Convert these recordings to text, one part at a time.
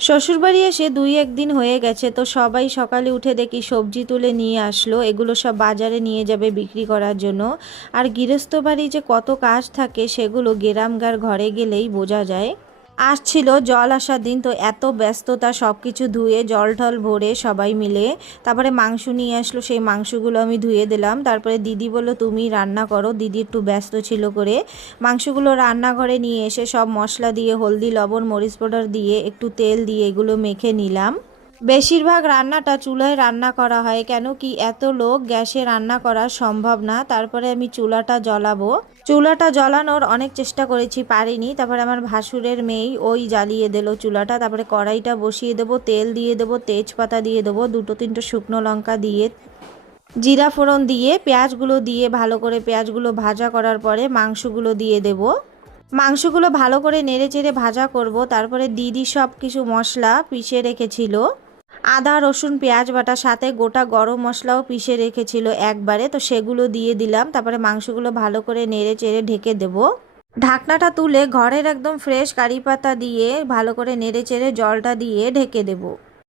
শ্বশুরবাড়ি এসে ২-১ দিন হয়ে গেছে, তো সবাই সকালে উঠে দেখি সবজি তুলে নিয়ে আসলো। এগুলো সব বাজারে নিয়ে যাবে বিক্রি করার জন্য। আর গৃহস্থ বাড়ি যে কত কাজ থাকে সেগুলো গ্রামগার ঘরে গেলেই বোঝা যায়। আসছিল জল আসার দিন, তো এত ব্যস্ততা, সব কিছু ধুয়ে জল ঠল ভরে সবাই মিলে তারপরে মাংস নিয়ে আসলো। সেই মাংসগুলো আমি ধুয়ে দিলাম। তারপরে দিদি বলল তুমি রান্না করো, দিদি একটু ব্যস্ত ছিল করে। মাংসগুলো রান্নাঘরে নিয়ে এসে সব মশলা দিয়ে হলদি লবণ মরিচ পাউডার দিয়ে একটু তেল দিয়ে এগুলো মেখে নিলাম। বেশিরভাগ রান্নাটা চুলায় রান্না করা হয়, কেন কি এত লোক গ্যাসে রান্না করা সম্ভব না। তারপরে আমি চুলাটা জ্বালাবো। চুলাটা জ্বালানোর অনেক চেষ্টা করেছি, পারিনি। তারপরে আমার ভাসুরের মেয়ে ওই জ্বালিয়ে দিল চুলাটা। তারপরে কড়াইটা বসিয়ে দেবো, তেল দিয়ে দেবো, তেজপাতা দিয়ে দেবো, 2-3টে শুকনো লঙ্কা দিয়ে জিরা ফোড়ন দিয়ে পেঁয়াজগুলো দিয়ে ভালো করে পেঁয়াজগুলো ভাজা করার পরে মাংসগুলো দিয়ে দেব। মাংসগুলো ভালো করে নেড়ে চেড়ে ভাজা করব। তারপরে দিদি সব কিছু মশলা পিষে রেখেছিল, আদা রসুন পেঁয়াজ বাটা, সাথে গোটা গরম মশলাও পিষে রেখেছিল একবারে, তো সেগুলো দিয়ে দিলাম। তারপরে মাংসগুলো ভালো করে নেড়ে চেড়ে ঢেকে দেব। ঢাকনাটা তুলে ঘরের একদম ফ্রেশ কারি পাতা দিয়ে ভালো করে নেড়ে চেড়ে জলটা দিয়ে ঢেকে দেব।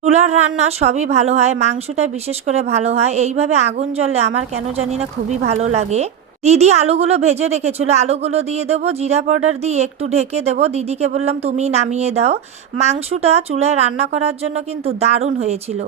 চুলার রান্না সবই ভালো হয়, মাংসটা বিশেষ করে ভালো হয়। এইভাবে আগুন জ্বললে আমার কেন জানি না খুবই ভালো লাগে। দিদি আলুগুলো ভেজে রেখেছিল, আলুগুলো দিয়ে দেবো, জিরা পাউডার দিয়ে একটু ঢেকে দেবো। দিদিকে বললাম তুমি নামিয়ে দাও। মাংসটা চুলায় রান্না করার জন্য কিন্তু দারুণ হয়েছিল।